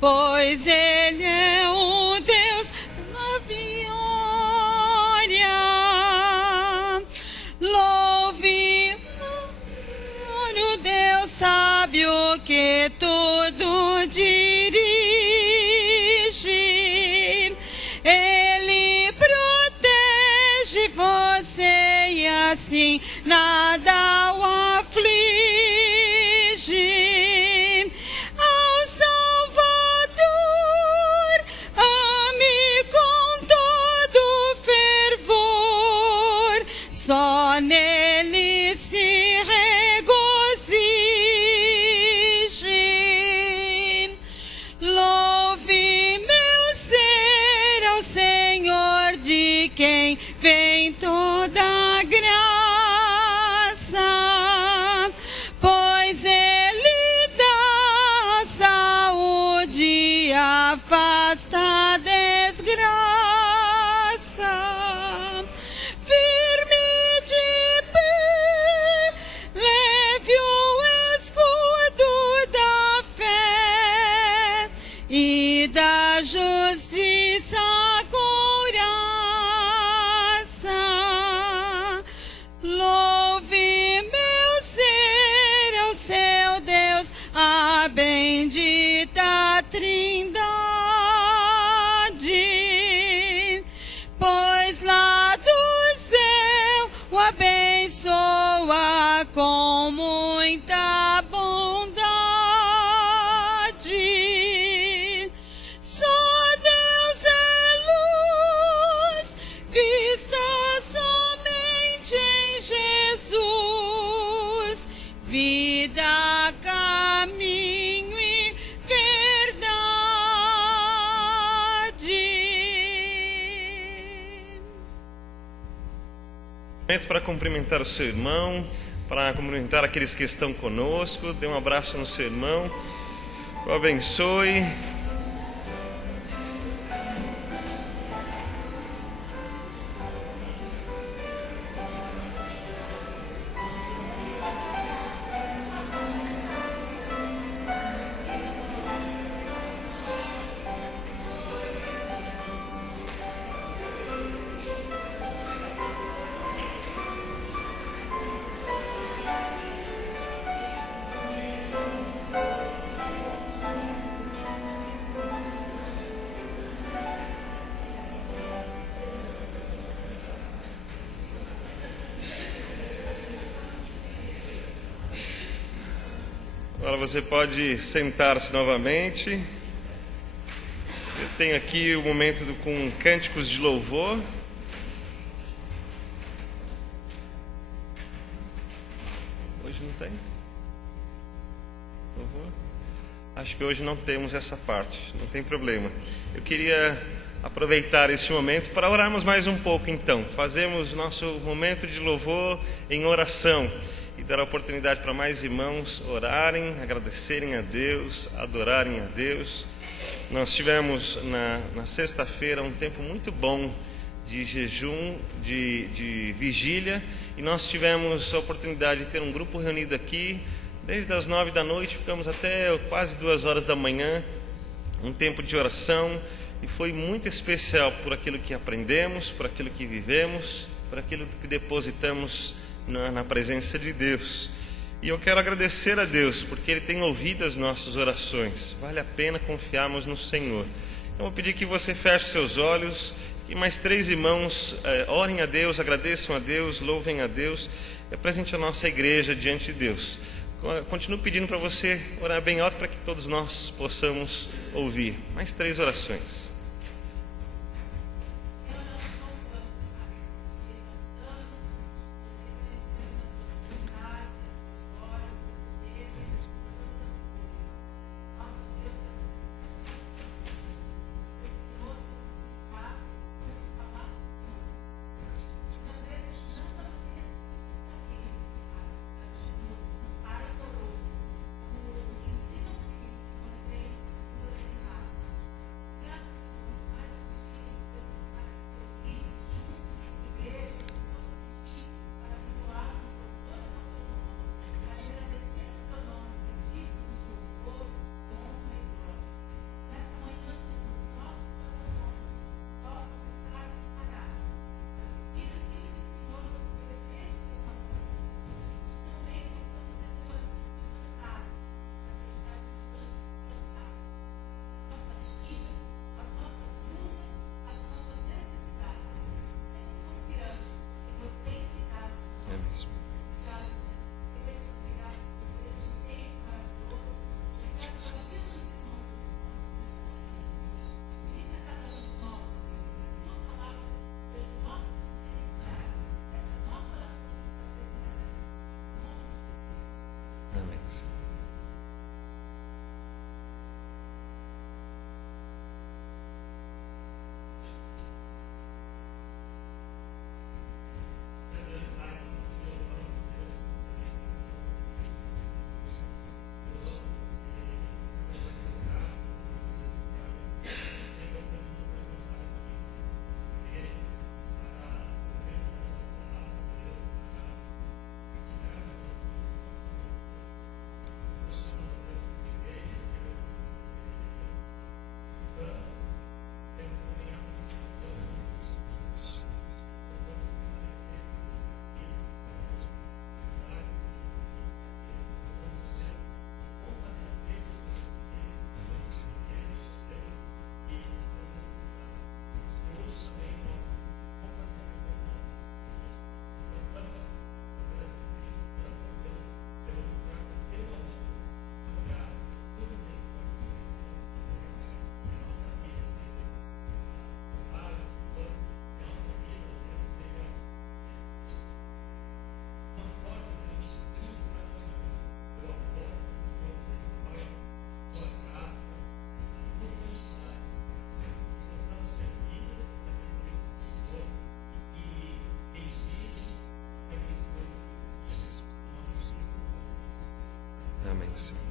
pois Ele é o Deus da vitória. Louve o Deus sábio que tudo dirige. Ele protege você e assim nada o aflige. Ao Salvador, ame com todo fervor, só nele se regozije. Louve meu ser ao Senhor, de quem vem toda a graça, pois Ele dá saúde e afasta a desgraça. Firme de pé, leve o escudo da fé e da justiça a couraça. Louve meu ser ao seu Deus, a bendita Trindade, pois lá do céu o abençoa com muita bondade. Só Deus é luz, vista somente em Jesus, vida, caminho e verdade. Momento para cumprimentar o seu irmão, para cumprimentar aqueles que estão conosco. Dê um abraço no seu irmão, o abençoe. Agora você pode sentar-se novamente. Eu tenho aqui o momento com cânticos de louvor. Hoje não tem? Louvor? Acho que hoje não temos essa parte, não tem problema. Eu queria aproveitar esse momento para orarmos mais um pouco então. Fazemos nosso momento de louvor em oração e dar a oportunidade para mais irmãos orarem, agradecerem a Deus, adorarem a Deus. Nós tivemos na sexta-feira um tempo muito bom de jejum, de vigília, e nós tivemos a oportunidade de ter um grupo reunido aqui, desde as 9 da noite, ficamos até quase 2 horas da manhã, um tempo de oração, e foi muito especial por aquilo que aprendemos, por aquilo que vivemos, por aquilo que depositamos na presença de Deus. E eu quero agradecer a Deus, porque Ele tem ouvido as nossas orações. Vale a pena confiarmos no Senhor. Então, eu vou pedir que você feche seus olhos, que mais 3 irmãos orem a Deus, agradeçam a Deus, louvem a Deus, e apresente a nossa igreja diante de Deus. Continuo pedindo para você orar bem alto, para que todos nós possamos ouvir. Mais 3 orações. Senhor.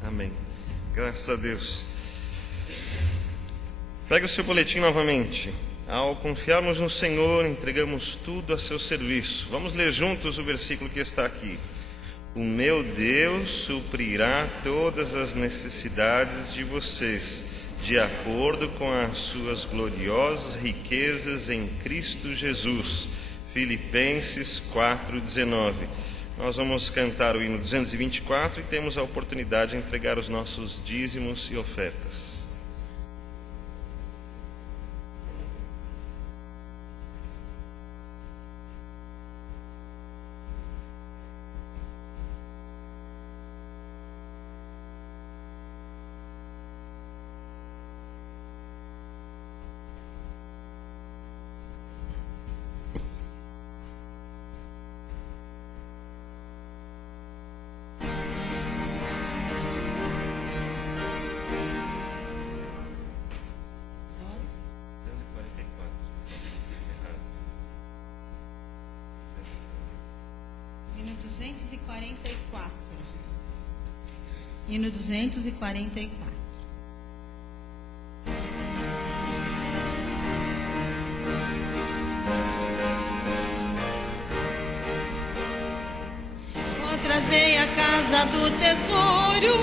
Amém. Graças a Deus. Pega o seu boletim novamente. Ao confiarmos no Senhor, entregamos tudo a seu serviço. Vamos ler juntos o versículo que está aqui. O meu Deus suprirá todas as necessidades de vocês, de acordo com as suas gloriosas riquezas em Cristo Jesus. Filipenses 4:19. Nós vamos cantar o hino 224 e temos a oportunidade de entregar os nossos dízimos e ofertas. Hino 244. Trazei a casa do tesouro,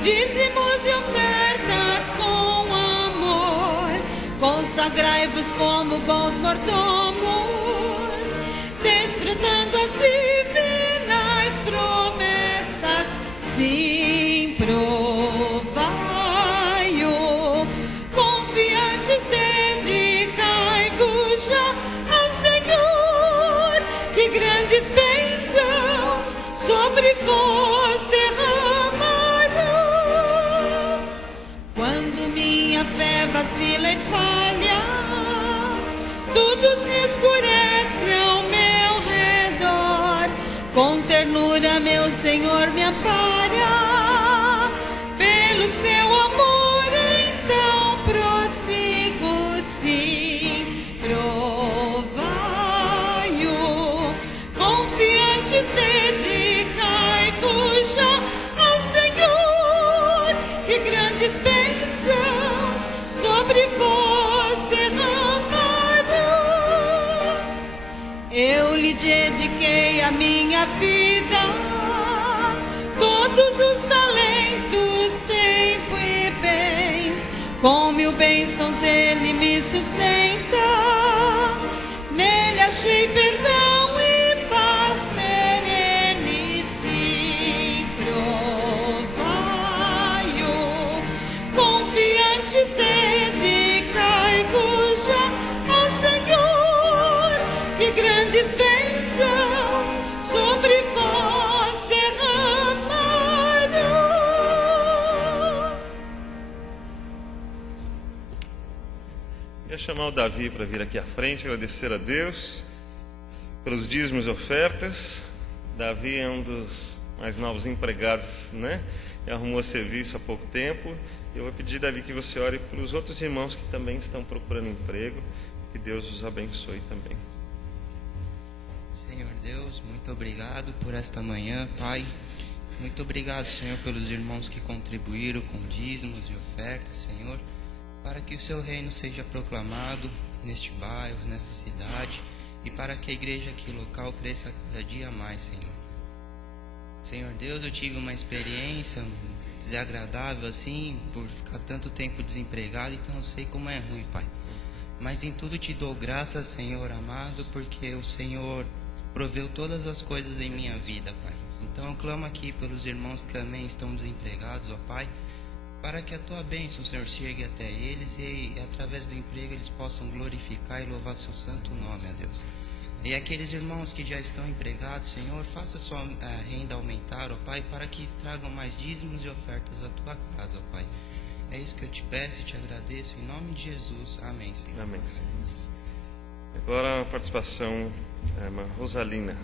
dízimos e ofertas com amor. Consagrai-vos como bons mordomos, desfrutando as divinas promessas. Sim, provai-o, confiantes dedicai-vos já ao Senhor, que grandes bênçãos sobre vós derramarão. Quando minha fé vacila e falha, tudo se escurece ao meu redor. Com ternura meu Senhor me ampara, pelo seu amor então prossigo. Sim, provai-o, confiantes dedicai-vos já ao Senhor, que grandes bênçãos sobre vós derramarão. Eu lhe dediquei a minha vida, todos os talentos, tempo e bens. Com 1000 bênçãos ele me sustenta, nele achei perdão e que grandes bênçãos sobre vós derramaram. Queria chamar o Davi para vir aqui à frente, agradecer a Deus pelos dízimos e ofertas. Davi é um dos mais novos empregados, né? Arrumou serviço há pouco tempo. Eu vou pedir, Davi, que você ore pelos outros irmãos que também estão procurando emprego. Que Deus os abençoe também. Senhor Deus, muito obrigado por esta manhã, Pai. Muito obrigado, Senhor, pelos irmãos que contribuíram com dízimos e ofertas, Senhor, para que o seu reino seja proclamado neste bairro, nesta cidade, e para que a igreja aqui local cresça cada dia mais, Senhor. Senhor Deus, eu tive uma experiência desagradável assim, por ficar tanto tempo desempregado, então eu sei como é ruim, Pai. Mas em tudo te dou graças, Senhor amado, porque o Senhor proveu todas as coisas em minha vida, Pai. Então eu clamo aqui pelos irmãos que também estão desempregados, ó Pai, para que a tua bênção, Senhor, chegue até eles e através do emprego eles possam glorificar e louvar seu santo nome, ó Deus. E aqueles irmãos que já estão empregados, Senhor, faça sua renda aumentar, ó Pai, para que tragam mais dízimos e ofertas à tua casa, ó Pai. É isso que eu te peço e te agradeço, em nome de Jesus. Amém, Senhor. Amém, Senhor. Agora a participação da irmã Rosalina.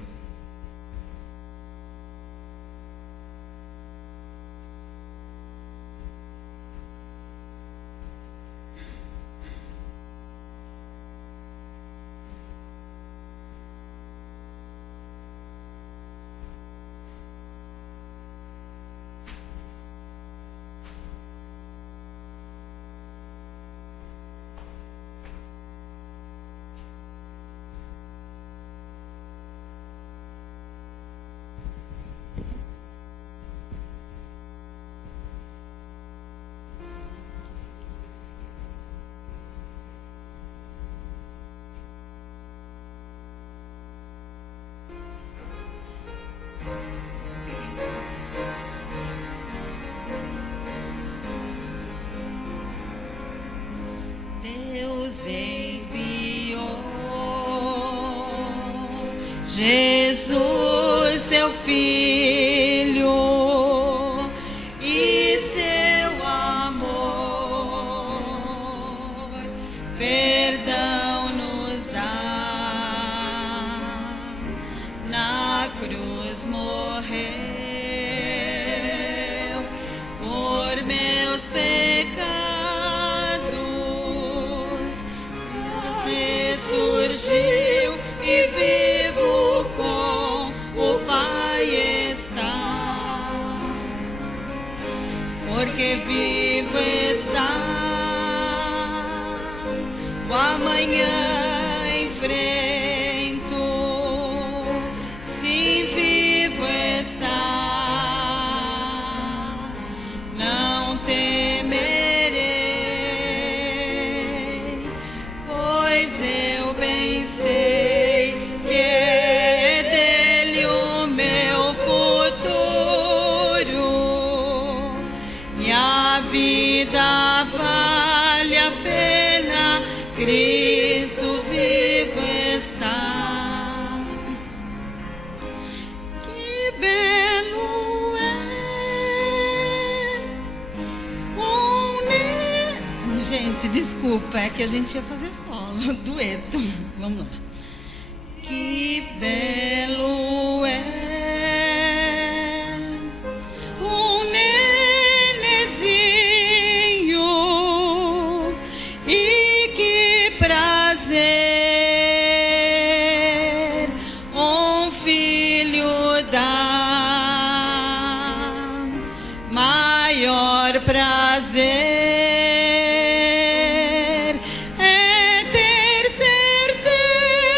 Deus enviou Jesus, seu Filho, e seu amor, perdão nos dá. Na cruz morreu por meus pecados. Ressurgiu e vivo com o Pai está, porque vivo está, o amanhã enfrento, sim, vivo está, não temerei, pois eu bem sei que é dele o meu futuro, e a vida vale a pena, Cristo vivo está. Que belo é Gente, desculpa, é que a gente ia fazer solo, dueto. Vamos lá. Que belo é um nenezinho, e que prazer um filho dá, maior prazer é ter certeza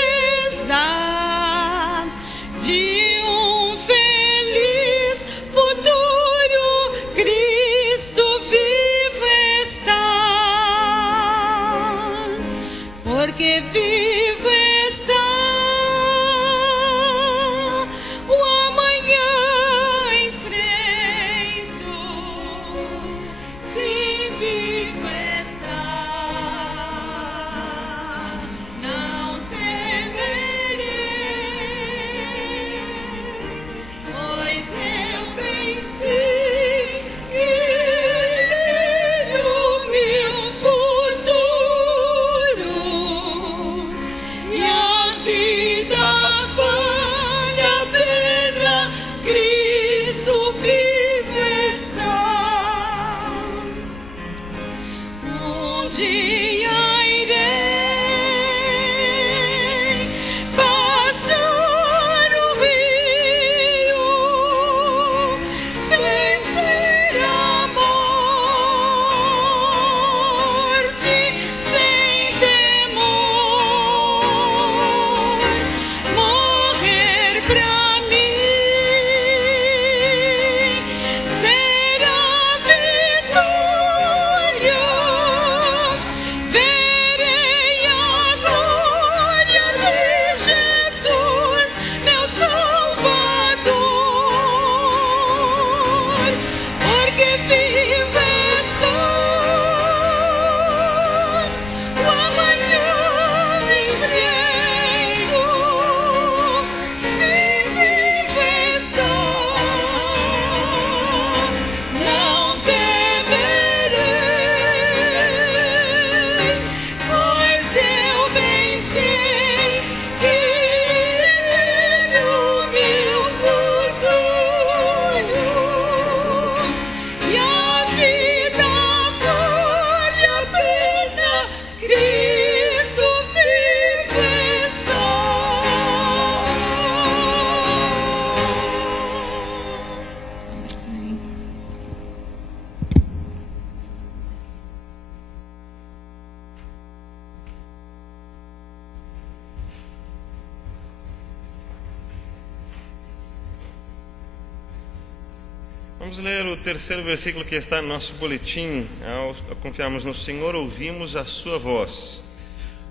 Vamos ler o terceiro versículo que está no nosso boletim. Ao confiarmos no Senhor, ouvimos a sua voz.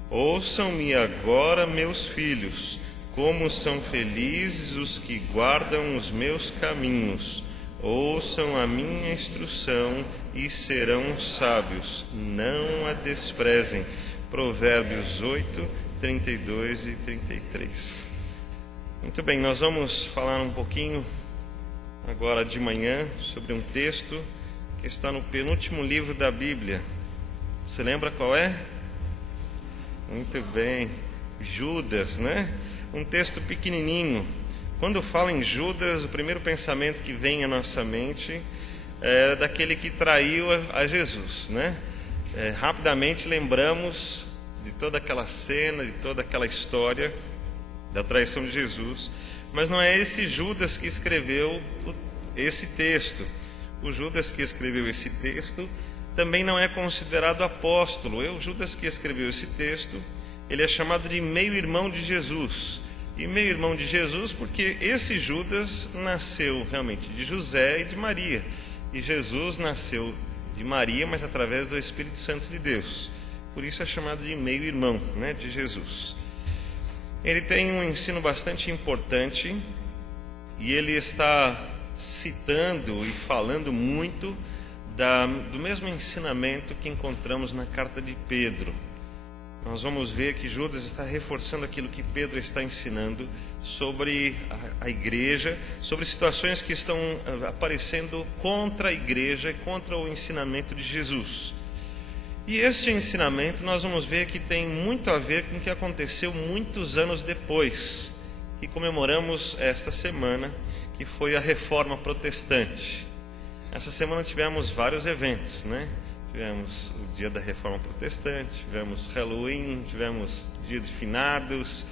Ouçam-me agora, meus filhos, como são felizes os que guardam os meus caminhos. Ouçam a minha instrução e serão sábios, não a desprezem. Provérbios 8, 32 e 33. Muito bem, nós vamos falar um pouquinho agora de manhã sobre um texto que está no penúltimo livro da Bíblia. Você lembra qual é? Muito bem, Judas, né? Um texto pequenininho. Quando fala em Judas, o primeiro pensamento que vem à nossa mente é daquele que traiu a Jesus, né? Rapidamente lembramos de toda aquela cena, de toda aquela história da traição de Jesus, mas não é esse Judas que escreveu esse texto. O Judas que escreveu esse texto também não é considerado apóstolo. O Judas que escreveu esse texto, ele é chamado de meio-irmão de Jesus. E meio-irmão de Jesus porque esse Judas nasceu realmente de José e de Maria. E Jesus nasceu de Maria, mas através do Espírito Santo de Deus. Por isso é chamado de meio-irmão, né, de Jesus. Ele tem um ensino bastante importante e ele está citando e falando muito do mesmo ensinamento que encontramos na carta de Pedro. Nós vamos ver que Judas está reforçando aquilo que Pedro está ensinando sobre a igreja, sobre situações que estão aparecendo contra a igreja e contra o ensinamento de Jesus. E este ensinamento nós vamos ver que tem muito a ver com o que aconteceu muitos anos depois, que comemoramos esta semana, que foi a Reforma Protestante. Essa semana tivemos vários eventos, né? Tivemos o dia da Reforma Protestante, tivemos Halloween, tivemos dia de finados,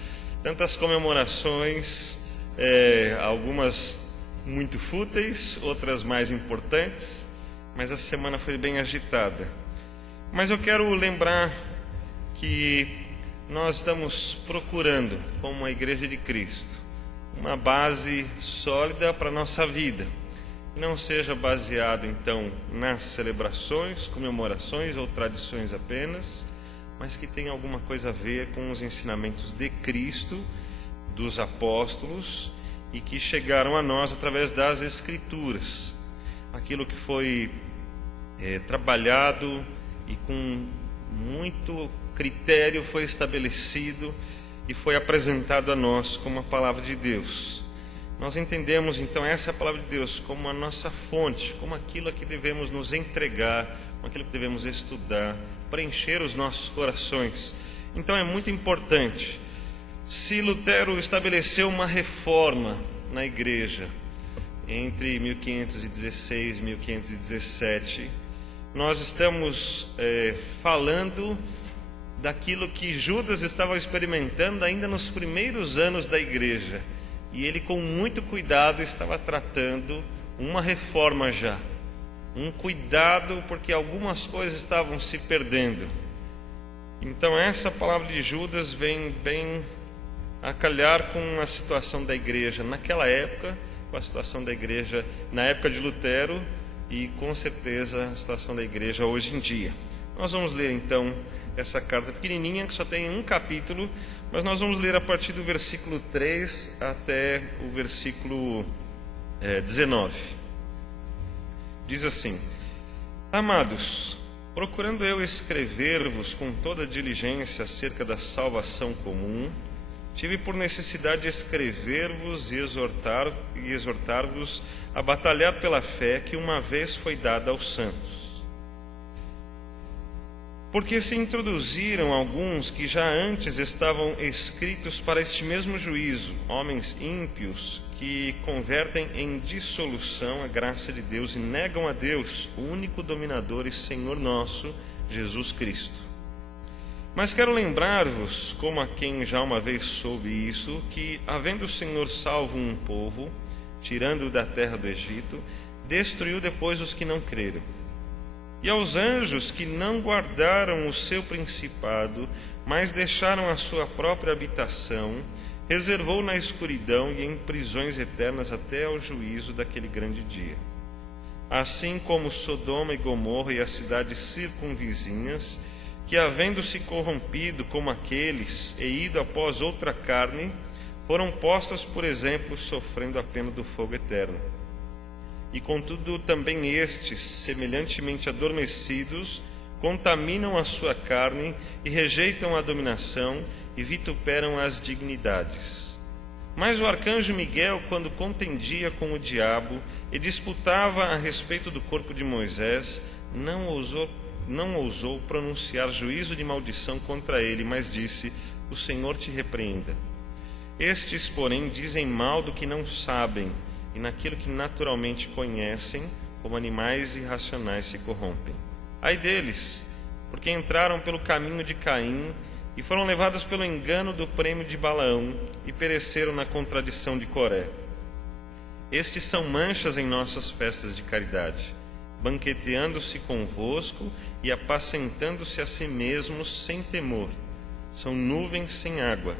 tantas comemorações, algumas muito fúteis, outras mais importantes, mas a semana foi bem agitada. Mas eu quero lembrar que nós estamos procurando, como uma Igreja de Cristo, uma base sólida para a nossa vida. Não seja baseado, então, nas celebrações, comemorações ou tradições apenas, mas que tenha alguma coisa a ver com os ensinamentos de Cristo, dos apóstolos, e que chegaram a nós através das Escrituras. Aquilo que foi trabalhado e com muito critério foi estabelecido e foi apresentado a nós como a palavra de Deus. Nós entendemos, então, essa é a palavra de Deus como a nossa fonte, como aquilo a que devemos nos entregar, como aquilo que devemos estudar, preencher os nossos corações. Então é muito importante. Se Lutero estabeleceu uma reforma na igreja entre 1516 e 1517, nós estamos falando daquilo que Judas estava experimentando ainda nos primeiros anos da igreja. E ele, com muito cuidado, estava tratando uma reforma já. Um cuidado, porque algumas coisas estavam se perdendo. Então essa palavra de Judas vem bem a calhar com a situação da igreja naquela época, com a situação da igreja na época de Lutero e com certeza a situação da igreja hoje em dia. Nós vamos ler então essa carta pequenininha, que só tem um capítulo, mas nós vamos ler a partir do versículo 3 até o versículo 19. Diz assim: Amados, procurando eu escrever-vos com toda diligência acerca da salvação comum, tive por necessidade de escrever-vos e exortar-vos a batalhar pela fé que uma vez foi dada aos santos. Porque se introduziram alguns que já antes estavam escritos para este mesmo juízo, homens ímpios que convertem em dissolução a graça de Deus e negam a Deus, o único dominador e Senhor nosso, Jesus Cristo. Mas quero lembrar-vos, como a quem já uma vez soube isso, que, havendo o Senhor salvo um povo, tirando-o da terra do Egito, destruiu depois os que não creram. E aos anjos que não guardaram o seu principado, mas deixaram a sua própria habitação, reservou na escuridão e em prisões eternas até ao juízo daquele grande dia. assim como Sodoma e Gomorra e as cidades circunvizinhas, que, havendo se corrompido como aqueles e ido após outra carne, foram postas por exemplo, sofrendo a pena do fogo eterno. E contudo também estes, semelhantemente adormecidos, contaminam a sua carne e rejeitam a dominação e vituperam as dignidades. Mas o arcanjo Miguel, quando contendia com o diabo e disputava a respeito do corpo de Moisés, não ousou pronunciar juízo de maldição contra ele, mas disse: o Senhor te repreenda. Estes, porém, dizem mal do que não sabem, e naquilo que naturalmente conhecem, como animais irracionais se corrompem. Ai deles, porque entraram pelo caminho de Caim, e foram levados pelo engano do prêmio de Balaão, e pereceram na contradição de Coré. Estes são manchas em nossas festas de caridade, banqueteando-se convosco e apacentando-se a si mesmos sem temor. São nuvens sem água,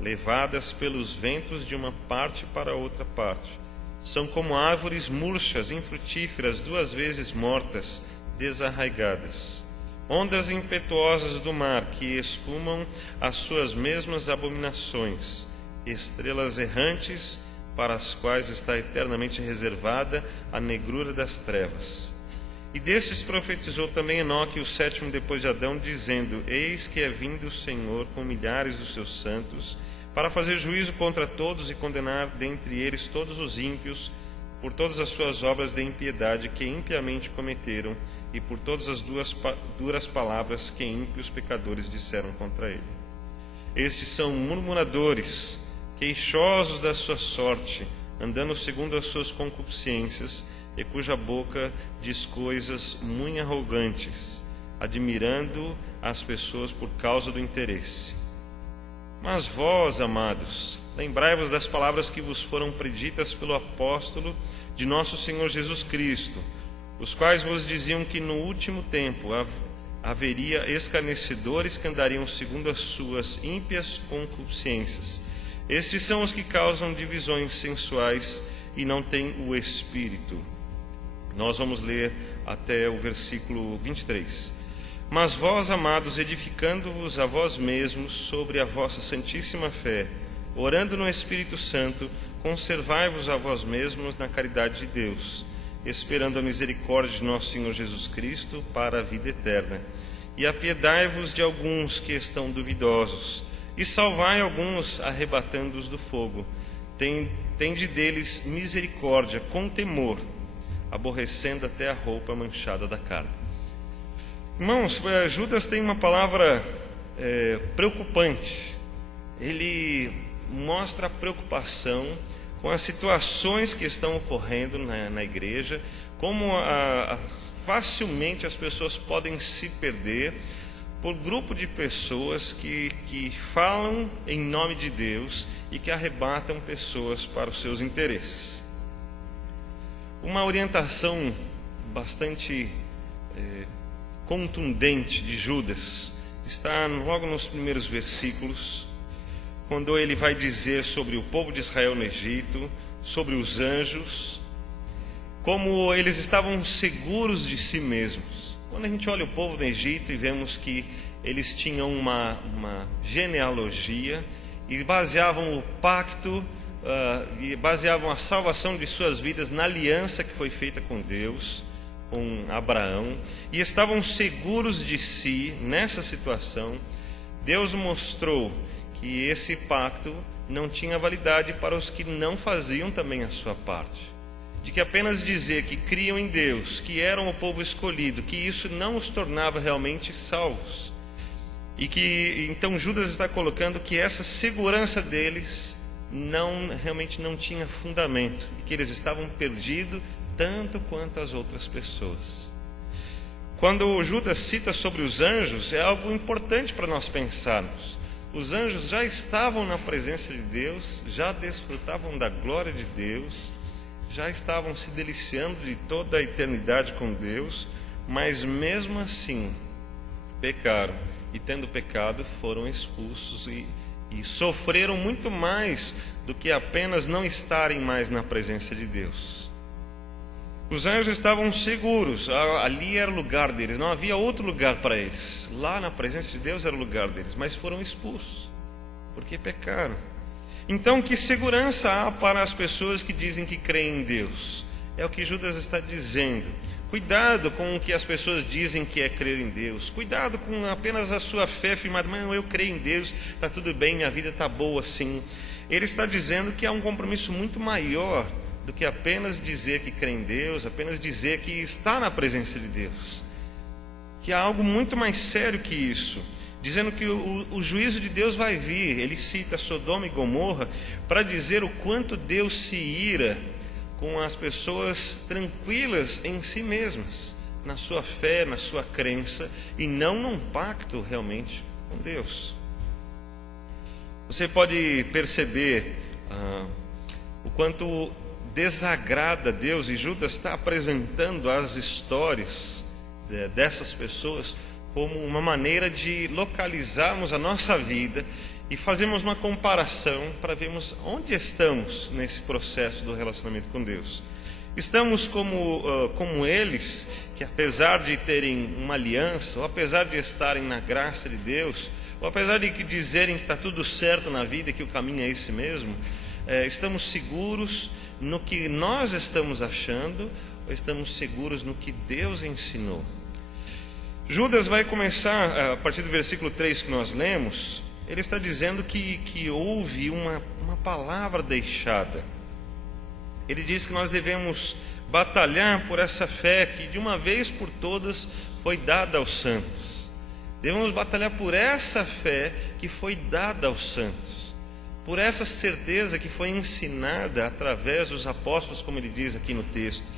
levadas pelos ventos de uma parte para outra parte. São como árvores murchas, infrutíferas, 2 vezes mortas, desarraigadas. Ondas impetuosas do mar que espumam as suas mesmas abominações. Estrelas errantes, para as quais está eternamente reservada a negrura das trevas. E destes profetizou também Enoque, o 7º depois de Adão, dizendo: eis que é vindo o Senhor com milhares dos seus santos, para fazer juízo contra todos e condenar dentre eles todos os ímpios, por todas as suas obras de impiedade que impiamente cometeram, e por todas as duras palavras que ímpios pecadores disseram contra ele. Estes são murmuradores, queixosos da sua sorte, andando segundo as suas concupiscências, e cuja boca diz coisas muito arrogantes, admirando as pessoas por causa do interesse. Mas vós, amados, lembrai-vos das palavras que vos foram preditas pelo apóstolo de nosso Senhor Jesus Cristo, os quais vos diziam que no último tempo haveria escarnecedores que andariam segundo as suas ímpias concupiscências. Estes são os que causam divisões sensuais e não têm o Espírito. Nós vamos ler até o versículo 23. Mas vós, amados, edificando-vos a vós mesmos sobre a vossa santíssima fé, orando no Espírito Santo, conservai-vos a vós mesmos na caridade de Deus, esperando a misericórdia de nosso Senhor Jesus Cristo para a vida eterna. E apiedai-vos de alguns que estão duvidosos, e salvai alguns, arrebatando-os do fogo. Tende deles misericórdia com temor, aborrecendo até a roupa manchada da carne. Irmãos, Judas tem uma palavra preocupante. Ele mostra a preocupação com as situações que estão ocorrendo na igreja, como facilmente as pessoas podem se perder por grupo de pessoas que falam em nome de Deus e que arrebatam pessoas para os seus interesses. Uma orientação bastante contundente de Judas está logo nos primeiros versículos, quando ele vai dizer sobre o povo de Israel no Egito, sobre os anjos, como eles estavam seguros de si mesmos. Quando a gente olha o povo do Egito e vemos que eles tinham uma genealogia e baseavam o pacto e baseavam a salvação de suas vidas na aliança que foi feita com Deus, com Abraão, e estavam seguros de si nessa situação. Deus mostrou que esse pacto não tinha validade para os que não faziam também a sua parte, de que apenas dizer que criam em Deus, que eram o povo escolhido, que isso não os tornava realmente salvos, e que então Judas está colocando que essa segurança deles realmente não tinha fundamento, e que eles estavam perdidos tanto quanto as outras pessoas. Quando Judas cita sobre os anjos, é algo importante para nós pensarmos. Os anjos já estavam na presença de Deus, já desfrutavam da glória de Deus, já estavam se deliciando de toda a eternidade com Deus, mas mesmo assim pecaram, e tendo pecado foram expulsos e sofreram muito mais do que apenas não estarem mais na presença de Deus. Os anjos estavam seguros, ali era o lugar deles, não havia outro lugar para eles. Lá na presença de Deus era o lugar deles, mas foram expulsos, porque pecaram. Então, que segurança há para as pessoas que dizem que creem em Deus? É o que Judas está dizendo. Cuidado com o que as pessoas dizem que é crer em Deus. Cuidado com apenas a sua fé afirmada. Mas eu creio em Deus, está tudo bem, minha vida está boa assim. Ele está dizendo que há um compromisso muito maior do que apenas dizer que crê em Deus, apenas dizer que está na presença de Deus. Que há algo muito mais sério que isso. Dizendo que o juízo de Deus vai vir. Ele cita Sodoma e Gomorra para dizer o quanto Deus se ira com as pessoas tranquilas em si mesmas, na sua fé, na sua crença, e não num pacto realmente com Deus. Você pode perceber o quanto desagrada Deus, e Judas está apresentando as histórias dessas pessoas como uma maneira de localizarmos a nossa vida e fazermos uma comparação para vermos onde estamos nesse processo do relacionamento com Deus. Estamos como eles, que apesar de terem uma aliança, ou apesar de estarem na graça de Deus, ou apesar de dizerem que está tudo certo na vida e que o caminho é esse mesmo, estamos seguros no que nós estamos achando, ou estamos seguros no que Deus ensinou? Judas vai começar, a partir do versículo 3 que nós lemos, ele está dizendo que houve uma palavra deixada. Ele diz que nós devemos batalhar por essa fé que de uma vez por todas foi dada aos santos. Devemos batalhar por essa fé que foi dada aos santos, por essa certeza que foi ensinada através dos apóstolos, como ele diz aqui no texto.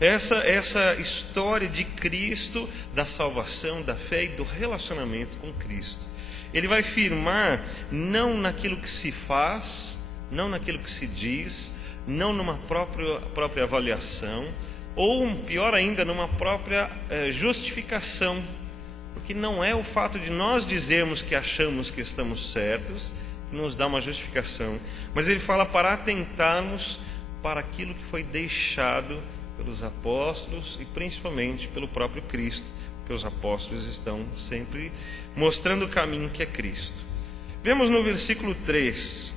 Essa história de Cristo, da salvação, da fé e do relacionamento com Cristo. Ele vai firmar não naquilo que se faz, não naquilo que se diz, não numa própria avaliação, ou pior ainda, numa própria justificação. Porque não é o fato de nós dizermos que achamos que estamos certos que nos dá uma justificação, mas ele fala para atentarmos para aquilo que foi deixado pelos apóstolos e principalmente pelo próprio Cristo, porque os apóstolos estão sempre mostrando o caminho que é Cristo. Vemos no versículo 3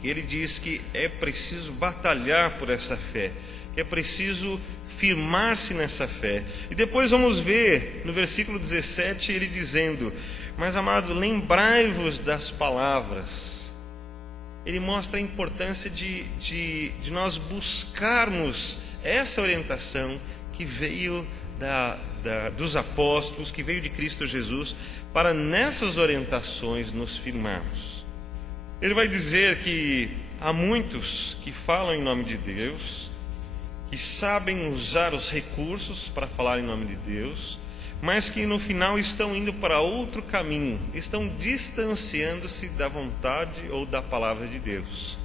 que ele diz que é preciso batalhar por essa fé, que é preciso firmar-se nessa fé. E depois vamos ver no versículo 17 ele dizendo: mas amado, lembrai-vos das palavras. Ele mostra a importância de nós buscarmos essa orientação que veio dos apóstolos, que veio de Cristo Jesus, para nessas orientações nos firmarmos. Ele vai dizer que há muitos que falam em nome de Deus, que sabem usar os recursos para falar em nome de Deus, mas que no final estão indo para outro caminho, estão distanciando-se da vontade ou da palavra de Deus.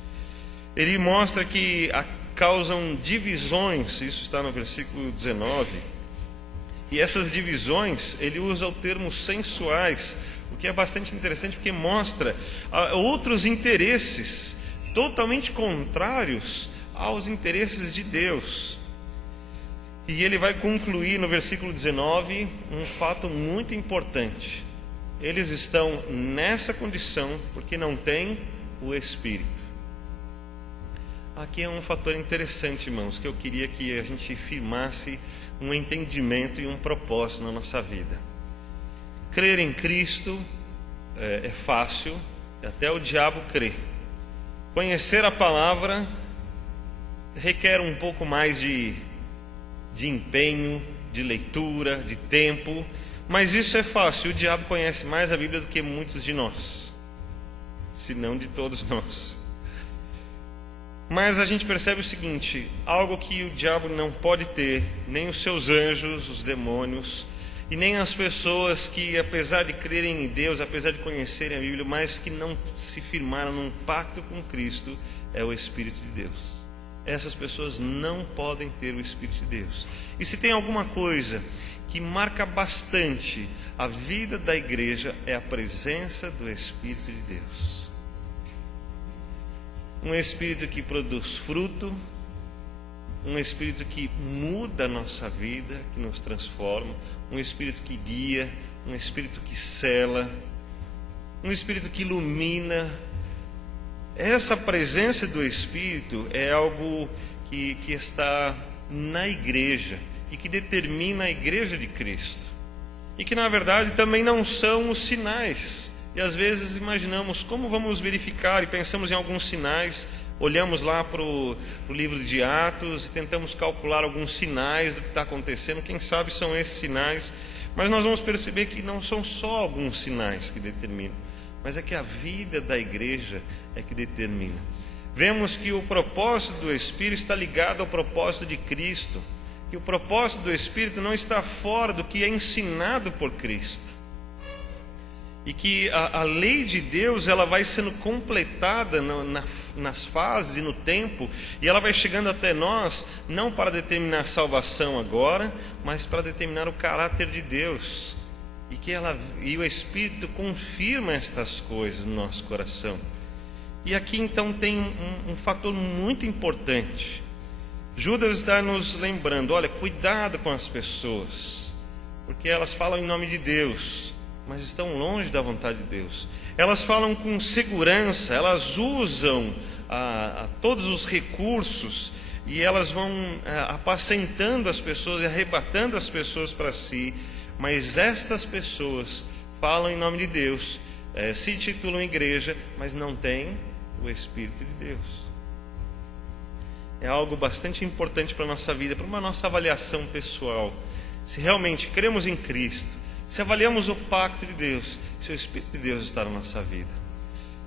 Ele mostra que causam divisões, isso está no versículo 19, e essas divisões, ele usa o termo sensuais, o que é bastante interessante, porque mostra outros interesses totalmente contrários aos interesses de Deus. E ele vai concluir no versículo 19 um fato muito importante: eles estão nessa condição porque não têm o Espírito. Aqui é um fator interessante, irmãos, que eu queria que a gente firmasse um entendimento e um propósito na nossa vida. Crer em Cristo é fácil, até o diabo crê. Conhecer a palavra requer um pouco mais de empenho, de leitura, de tempo, mas isso é fácil. O diabo conhece mais a Bíblia do que muitos de nós, se não de todos nós. Mas a gente percebe o seguinte: algo que o diabo não pode ter, nem os seus anjos, os demônios, e nem as pessoas que, apesar de crerem em Deus, apesar de conhecerem a Bíblia, mas que não se firmaram num pacto com Cristo, é o Espírito de Deus. Essas pessoas não podem ter o Espírito de Deus. E se tem alguma coisa que marca bastante a vida da igreja, é a presença do Espírito de Deus. Um Espírito que produz fruto, um Espírito que muda a nossa vida, que nos transforma, um Espírito que guia, um Espírito que cela, um Espírito que ilumina. Essa presença do Espírito é algo que está na igreja e que determina a igreja de Cristo. E que na verdade também não são os sinais. E às vezes imaginamos como vamos verificar e pensamos em alguns sinais, olhamos lá para o livro de Atos e tentamos calcular alguns sinais do que está acontecendo. Quem sabe são esses sinais, mas nós vamos perceber que não são só alguns sinais que determinam, mas é que a vida da igreja é que determina. Vemos que o propósito do Espírito está ligado ao propósito de Cristo, que o propósito do Espírito não está fora do que é ensinado por Cristo, e que a lei de Deus ela vai sendo completada nas fases e no tempo, e ela vai chegando até nós não para determinar salvação agora, mas para determinar o caráter de Deus, e o Espírito confirma estas coisas no nosso coração. E aqui então tem um fator muito importante. Judas está nos lembrando, olha, cuidado com as pessoas, porque elas falam em nome de Deus, mas estão longe da vontade de Deus. Elas falam com segurança, elas usam todos os recursos, e elas vão apacentando as pessoas e arrebatando as pessoas para si, mas estas pessoas falam em nome de Deus, se titulam igreja, mas não têm o Espírito de Deus. É algo bastante importante para a nossa vida, para uma nossa avaliação pessoal. Se realmente cremos em Cristo, se avaliamos o pacto de Deus, se o Espírito de Deus está na nossa vida.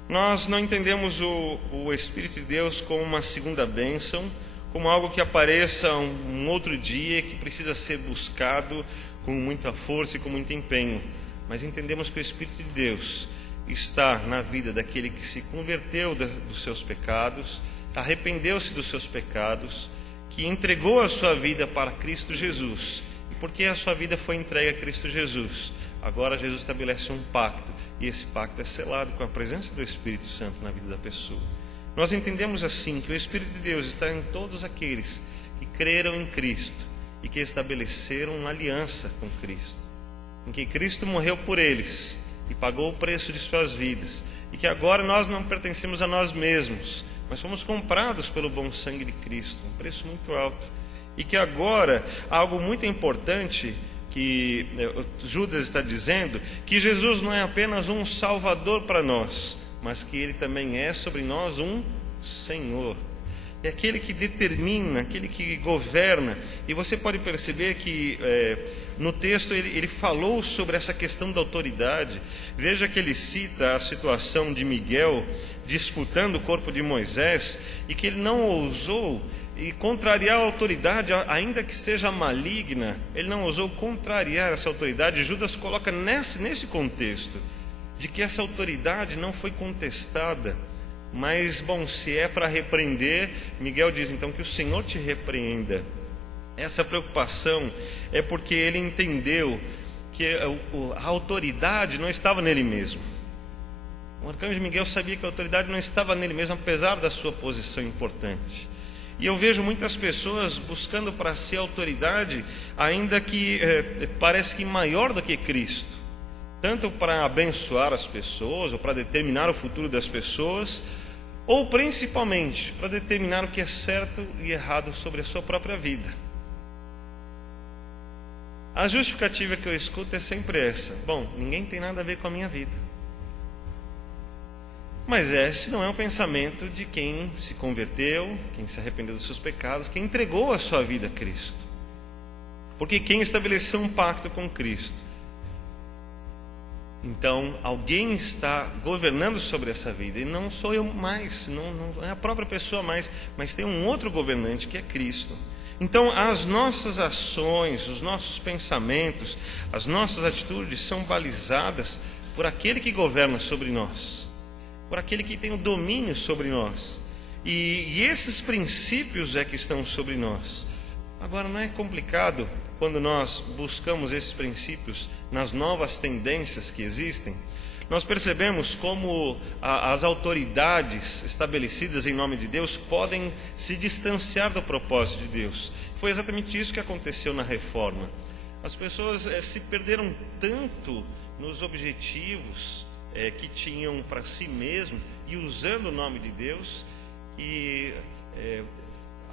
Nós não entendemos o Espírito de Deus como uma segunda bênção, como algo que apareça um outro dia, que precisa ser buscado com muita força e com muito empenho. Mas entendemos que o Espírito de Deus está na vida daquele que se converteu dos seus pecados, arrependeu-se dos seus pecados, que entregou a sua vida para Cristo Jesus. E porque a sua vida foi entregue a Cristo Jesus, agora Jesus estabelece um pacto, e esse pacto é selado com a presença do Espírito Santo na vida da pessoa. Nós entendemos assim que o Espírito de Deus está em todos aqueles que creram em Cristo e que estabeleceram uma aliança com Cristo, em que Cristo morreu por eles e pagou o preço de suas vidas, e que agora nós não pertencemos a nós mesmos, mas fomos comprados pelo bom sangue de Cristo, um preço muito alto. E que agora, algo muito importante que Judas está dizendo, que Jesus não é apenas um Salvador para nós, mas que Ele também é sobre nós um Senhor. É aquele que determina, aquele que governa. E você pode perceber que no texto ele falou sobre essa questão da autoridade. Veja que ele cita a situação de Miguel disputando o corpo de Moisés, e que ele não ousou contrariar a autoridade, ainda que seja maligna. Ele não ousou contrariar essa autoridade. Judas coloca nesse contexto de que essa autoridade não foi contestada. Mas, bom, se é para repreender, Miguel diz então que o Senhor te repreenda. Essa preocupação é porque ele entendeu que a autoridade não estava nele mesmo. O arcanjo Miguel sabia que a autoridade não estava nele mesmo, apesar da sua posição importante. E eu vejo muitas pessoas buscando para si autoridade, ainda que parece que maior do que Cristo, tanto para abençoar as pessoas, ou para determinar o futuro das pessoas, ou principalmente para determinar o que é certo e errado sobre a sua própria vida. A justificativa que eu escuto é sempre essa: bom, ninguém tem nada a ver com a minha vida. Mas esse não é um pensamento de quem se converteu, quem se arrependeu dos seus pecados, quem entregou a sua vida a Cristo. Porque quem estabeleceu um pacto com Cristo, então alguém está governando sobre essa vida, e não sou eu mais, não é a própria pessoa mais, mas tem um outro governante que é Cristo. Então as nossas ações, os nossos pensamentos, as nossas atitudes são balizadas por aquele que governa sobre nós, por aquele que tem o domínio sobre nós, e esses princípios é que estão sobre nós. Agora, não é complicado quando nós buscamos esses princípios nas novas tendências que existem? nós percebemos como as autoridades estabelecidas em nome de Deus podem se distanciar do propósito de Deus. Foi exatamente isso que aconteceu na reforma. As pessoas se perderam tanto nos objetivos que tinham para si mesmo e usando o nome de Deus, que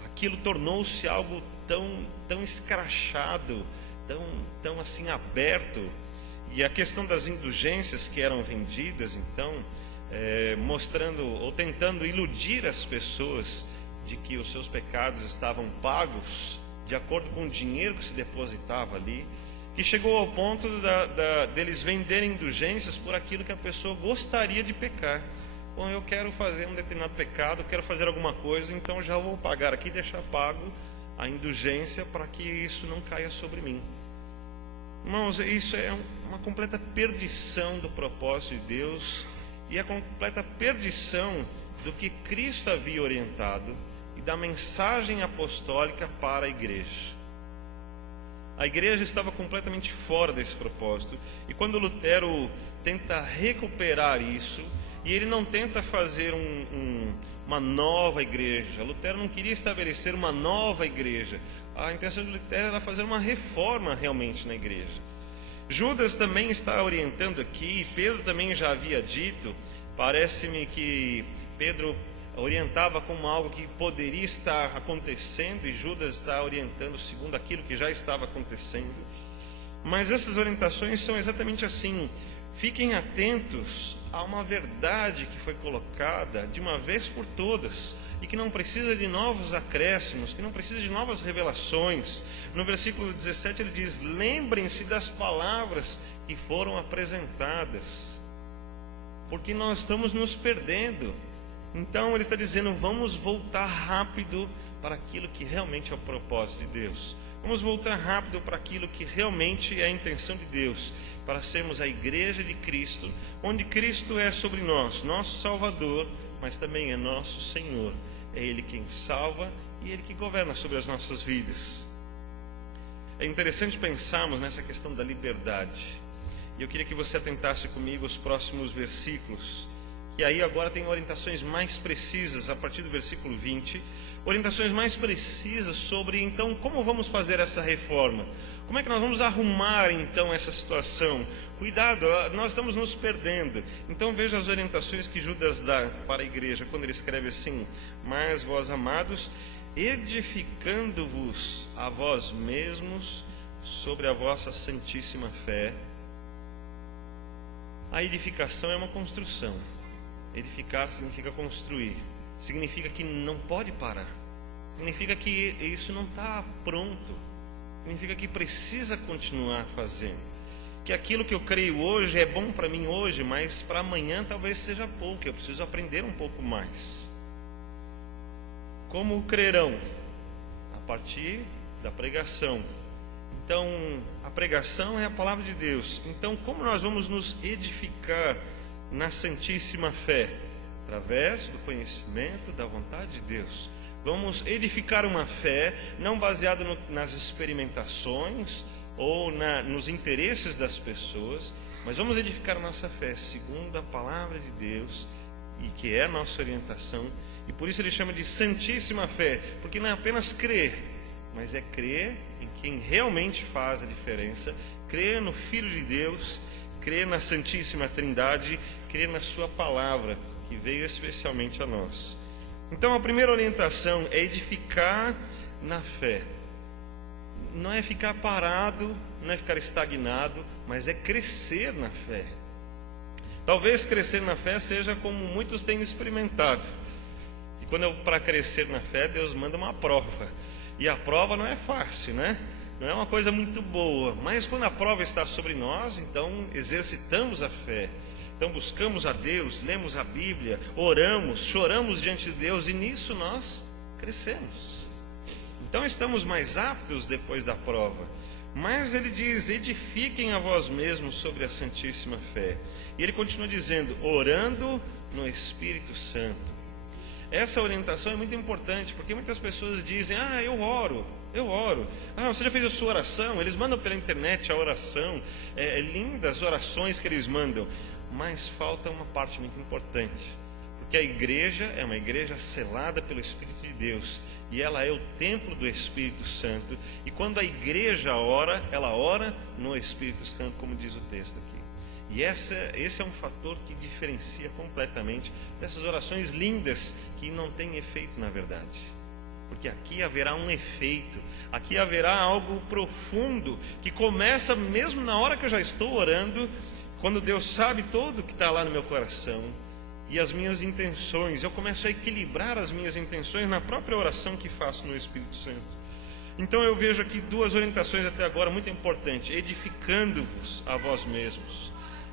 aquilo tornou-se algo tão escrachado, tão assim aberto. E a questão das indulgências que eram vendidas, então, mostrando ou tentando iludir as pessoas de que os seus pecados estavam pagos de acordo com o dinheiro que se depositava ali, que chegou ao ponto deles venderem indulgências por aquilo que a pessoa gostaria de pecar. Bom, eu quero fazer um determinado pecado, quero fazer alguma coisa, então já vou pagar aqui, deixar pago a indulgência para que isso não caia sobre mim. Irmãos, isso é uma completa perdição do propósito de Deus e a completa perdição do que Cristo havia orientado e da mensagem apostólica para a igreja. A igreja estava completamente fora desse propósito, e quando Lutero tenta recuperar isso, e ele não tenta fazer uma nova igreja. Lutero não queria estabelecer uma nova igreja. A intenção de Lutero era fazer uma reforma realmente na igreja. Judas também está orientando aqui, e Pedro também já havia dito, parece-me que Pedro orientava como algo que poderia estar acontecendo, e Judas está orientando segundo aquilo que já estava acontecendo. Mas essas orientações são exatamente assim: fiquem atentos a uma verdade que foi colocada de uma vez por todas e que não precisa de novos acréscimos, que não precisa de novas revelações. No versículo 17 ele diz: lembrem-se das palavras que foram apresentadas, porque nós estamos nos perdendo. Então ele está dizendo: vamos voltar rápido para aquilo que realmente é o propósito de Deus. Vamos voltar rápido para aquilo que realmente é a intenção de Deus, para sermos a igreja de Cristo, onde Cristo é sobre nós, nosso Salvador, mas também é nosso Senhor. É Ele quem salva e Ele que governa sobre as nossas vidas. É interessante pensarmos nessa questão da liberdade. E eu queria que você atentasse comigo os próximos versículos, que aí agora tem orientações mais precisas, a partir do versículo 20, orientações mais precisas sobre, então, como vamos fazer essa reforma. Como é que nós vamos arrumar, então, essa situação? Cuidado, nós estamos nos perdendo. Então, veja as orientações que Judas dá para a igreja, quando ele escreve assim: mas vós, amados, edificando-vos a vós mesmos sobre a vossa santíssima fé. A edificação é uma construção. Edificar significa construir. Significa que não pode parar. Significa que isso não está pronto. Significa que precisa continuar fazendo. Que aquilo que eu creio hoje é bom para mim hoje, mas para amanhã talvez seja pouco. Eu preciso aprender um pouco mais. Como crerão? A partir da pregação. Então, a pregação é a palavra de Deus. Então, como nós vamos nos edificar na santíssima fé? Através do conhecimento da vontade de Deus. Vamos edificar uma fé não baseada nas experimentações ou nos interesses das pessoas, mas vamos edificar a nossa fé segundo a palavra de Deus, e que é a nossa orientação. E por isso ele chama de santíssima fé, porque não é apenas crer, mas é crer em quem realmente faz a diferença, crer no Filho de Deus, crer na Santíssima Trindade, crer na sua palavra, que veio especialmente a nós. Então a primeira orientação é edificar na fé. Não é ficar parado, não é ficar estagnado, mas é crescer na fé. Talvez crescer na fé seja como muitos têm experimentado. E quando para crescer na fé, Deus manda uma prova. E a prova não é fácil, né? Não é uma coisa muito boa. Mas quando a prova está sobre nós, então exercitamos a fé. Então buscamos a Deus, lemos a Bíblia, oramos, choramos diante de Deus, e nisso nós crescemos. Então estamos mais aptos depois da prova. Mas ele diz: edifiquem a vós mesmos sobre a santíssima fé. E ele continua dizendo: orando no Espírito Santo. Essa orientação é muito importante, porque muitas pessoas dizem: eu oro. Você já fez a sua oração? Eles mandam pela internet a oração, lindas orações que eles mandam. mas falta uma parte muito importante. Porque a igreja é uma igreja selada pelo Espírito de Deus, e ela é o templo do Espírito Santo, e quando a igreja ora, ela ora no Espírito Santo, como diz o texto aqui. E esse é um fator que diferencia completamente dessas orações lindas que não têm efeito na verdade. Porque aqui haverá um efeito, aqui haverá algo profundo, que começa mesmo na hora que eu já estou orando, quando Deus sabe todo o que está lá no meu coração, e as minhas intenções, eu começo a equilibrar as minhas intenções na própria oração que faço no Espírito Santo. Então eu vejo aqui duas orientações até agora muito importantes: edificando-vos a vós mesmos,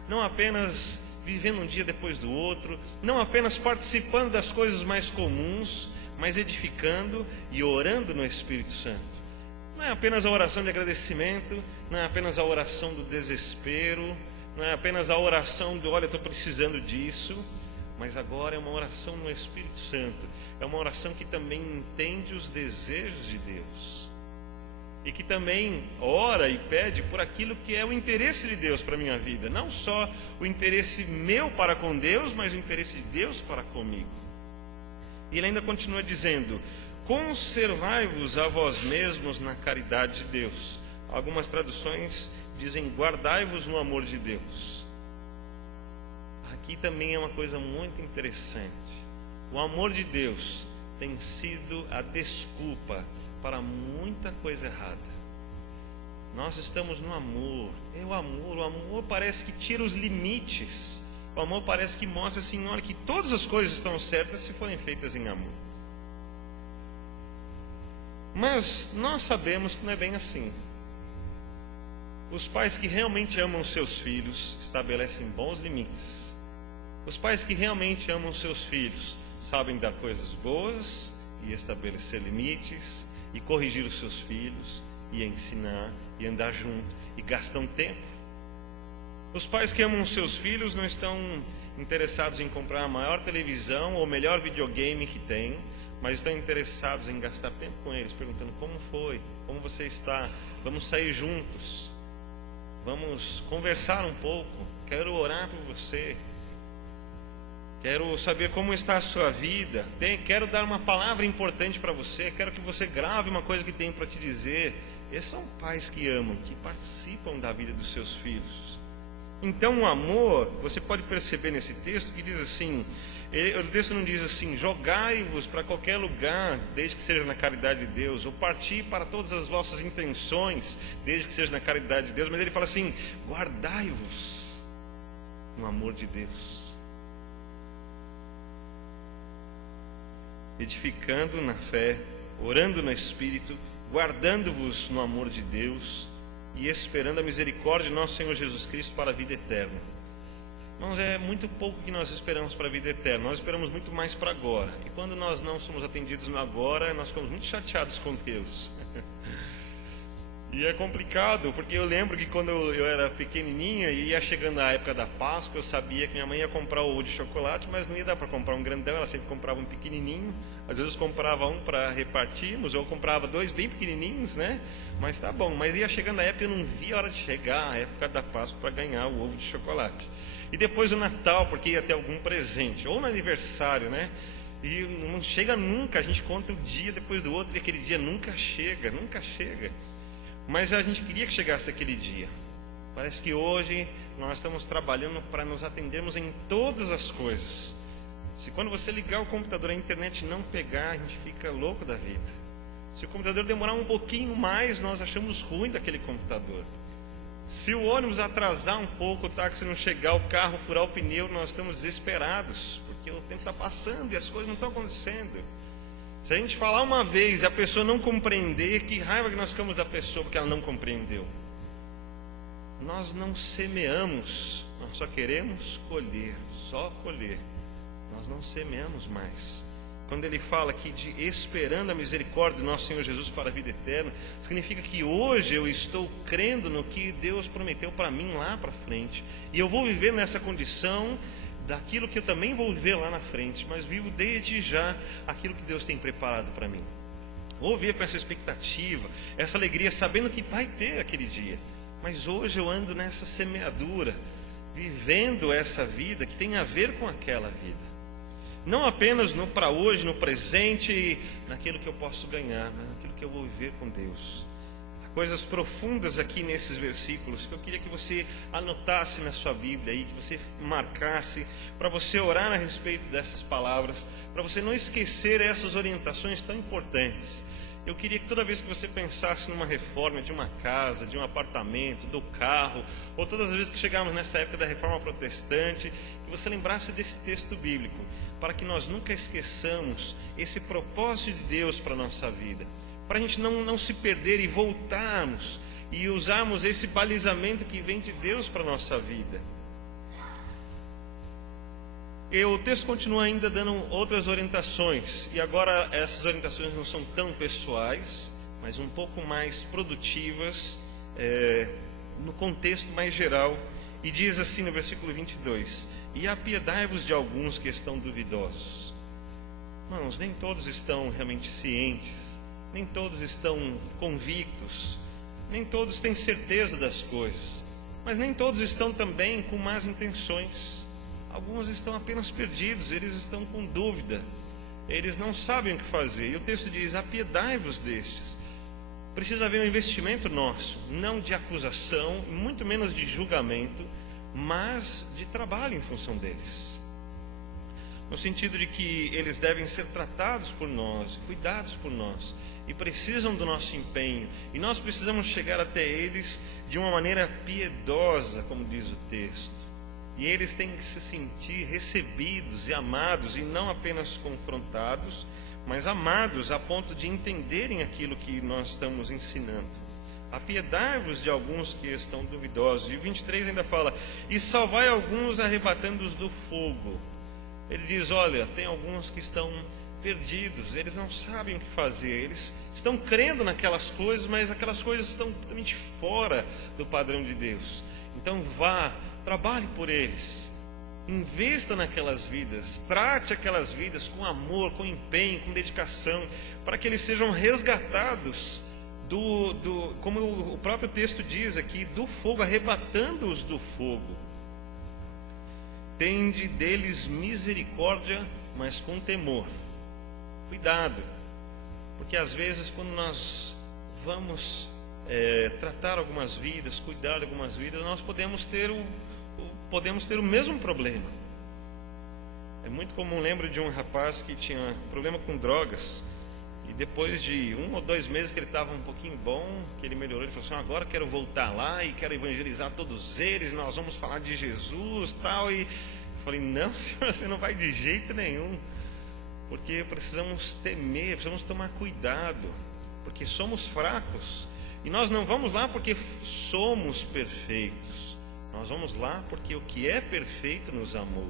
não apenas vivendo um dia depois do outro, não apenas participando das coisas mais comuns, mas edificando e orando no Espírito Santo. Não é apenas a oração de agradecimento, não é apenas a oração do desespero, não é apenas a oração do olha, eu estou precisando disso, mas agora é uma oração no Espírito Santo, é uma oração que também entende os desejos de Deus, e que também ora e pede por aquilo que é o interesse de Deus para a minha vida, não só o interesse meu para com Deus, mas o interesse de Deus para comigo. E ele ainda continua dizendo: conservai-vos a vós mesmos na caridade de Deus. Algumas traduções dizem: guardai-vos no amor de Deus. Aqui também é uma coisa muito interessante. O amor de Deus tem sido a desculpa para muita coisa errada. Nós estamos no amor. O amor parece que tira os limites. O amor parece que mostra assim, olha, que todas as coisas estão certas se forem feitas em amor. Mas nós sabemos que não é bem assim. Os pais que realmente amam seus filhos estabelecem bons limites. Os pais que realmente amam seus filhos sabem dar coisas boas e estabelecer limites, e corrigir os seus filhos, e ensinar, e andar junto, e gastam tempo. Os pais que amam seus filhos não estão interessados em comprar a maior televisão ou o melhor videogame que tem, mas estão interessados em gastar tempo com eles, perguntando como foi, como você está, vamos sair juntos, vamos conversar um pouco, quero orar por você, quero saber como está a sua vida, quero dar uma palavra importante para você, quero que você grave uma coisa que tenho para te dizer. Esses são pais que amam, que participam da vida dos seus filhos. Então o amor, você pode perceber nesse texto que diz assim, o texto não diz assim, jogai-vos para qualquer lugar, desde que seja na caridade de Deus, ou partir para todas as vossas intenções, desde que seja na caridade de Deus, mas ele fala assim, guardai-vos no amor de Deus, edificando na fé, orando no Espírito, guardando-vos no amor de Deus e esperando a misericórdia de nosso Senhor Jesus Cristo para a vida eterna. Irmãos, é muito pouco que nós esperamos para a vida eterna, nós esperamos muito mais para agora, e quando nós não somos atendidos no agora, nós ficamos muito chateados com Deus. E é complicado, porque eu lembro que quando eu era pequenininha e ia chegando a época da Páscoa, eu sabia que minha mãe ia comprar o ovo de chocolate, mas não ia dar para comprar um grandão, ela sempre comprava um pequenininho. Às vezes comprava um para repartirmos, ou comprava dois bem pequenininhos, né? Mas tá bom, mas ia chegando a época, eu não via a hora de chegar a época da Páscoa para ganhar o ovo de chocolate. E depois o Natal, porque ia ter algum presente, ou no aniversário, né? E não chega nunca, a gente conta o dia depois do outro e aquele dia nunca chega, nunca chega. Mas a gente queria que chegasse aquele dia. Parece que hoje nós estamos trabalhando para nos atendermos em todas as coisas. Se quando você ligar o computador, a internet não pegar, a gente fica louco da vida. Se o computador demorar um pouquinho mais, nós achamos ruim daquele computador. Se o ônibus atrasar um pouco, o táxi não chegar, o carro furar o pneu, nós estamos desesperados, porque o tempo está passando e as coisas não estão acontecendo. Se a gente falar uma vez e a pessoa não compreender, que raiva que nós ficamos da pessoa porque ela não compreendeu. Nós não semeamos, nós só queremos colher, só colher. Nós não semeamos mais. Quando ele fala aqui de esperando a misericórdia do nosso Senhor Jesus para a vida eterna, significa que hoje eu estou crendo no que Deus prometeu para mim lá para frente. E eu vou viver nessa condição daquilo que eu também vou viver lá na frente, mas vivo desde já aquilo que Deus tem preparado para mim. Vou viver com essa expectativa, essa alegria, sabendo que vai ter aquele dia. Mas hoje eu ando nessa semeadura, vivendo essa vida que tem a ver com aquela vida. Não apenas no para hoje, no presente, naquilo que eu posso ganhar, mas naquilo que eu vou viver com Deus. Há coisas profundas aqui nesses versículos que eu queria que você anotasse na sua Bíblia aí, que você marcasse, para você orar a respeito dessas palavras, para você não esquecer essas orientações tão importantes. Eu queria que toda vez que você pensasse numa reforma de uma casa, de um apartamento, do carro, ou todas as vezes que chegarmos nessa época da reforma protestante, que você lembrasse desse texto bíblico, para que nós nunca esqueçamos esse propósito de Deus para a nossa vida, para a gente não se perder e voltarmos e usarmos esse balizamento que vem de Deus para a nossa vida. E o texto continua ainda dando outras orientações, e agora essas orientações não são tão pessoais, mas um pouco mais produtivas, no contexto mais geral, e diz assim no versículo 22, e apiedai-vos de alguns que estão duvidosos. Irmãos, nem todos estão realmente cientes, nem todos estão convictos, nem todos têm certeza das coisas, mas nem todos estão também com más intenções. Alguns estão apenas perdidos, eles estão com dúvida, eles não sabem o que fazer. E o texto diz, apiedai-vos destes. Precisa haver um investimento nosso, não de acusação, muito menos de julgamento, mas de trabalho em função deles. No sentido de que eles devem ser tratados por nós, cuidados por nós, e precisam do nosso empenho, e nós precisamos chegar até eles de uma maneira piedosa, como diz o texto. E eles têm que se sentir recebidos e amados, e não apenas confrontados, mas amados a ponto de entenderem aquilo que nós estamos ensinando. Apiedai-vos de alguns que estão duvidosos. E o 23 ainda fala, e salvai alguns arrebatando-os do fogo. Ele diz, olha, tem alguns que estão perdidos, eles não sabem o que fazer, eles estão crendo naquelas coisas, mas aquelas coisas estão totalmente fora do padrão de Deus. Então vá, trabalhe por eles, investa naquelas vidas, trate aquelas vidas com amor, com empenho, com dedicação, para que eles sejam resgatados como o próprio texto diz aqui, do fogo, arrebatando-os do fogo. Tende deles misericórdia, mas com temor. Cuidado, porque às vezes quando nós vamos tratar algumas vidas, cuidar de algumas vidas, nós podemos ter o mesmo problema. É muito comum, lembro de um rapaz que tinha problema com drogas, e depois de 1 ou 2 meses que ele estava um pouquinho bom, que ele melhorou, ele falou assim, agora quero voltar lá e quero evangelizar todos eles, nós vamos falar de Jesus tal. E eu falei, não senhor, você não vai de jeito nenhum, porque precisamos temer, precisamos tomar cuidado, porque somos fracos, e nós não vamos lá porque somos perfeitos, nós vamos lá porque o que é perfeito nos amou,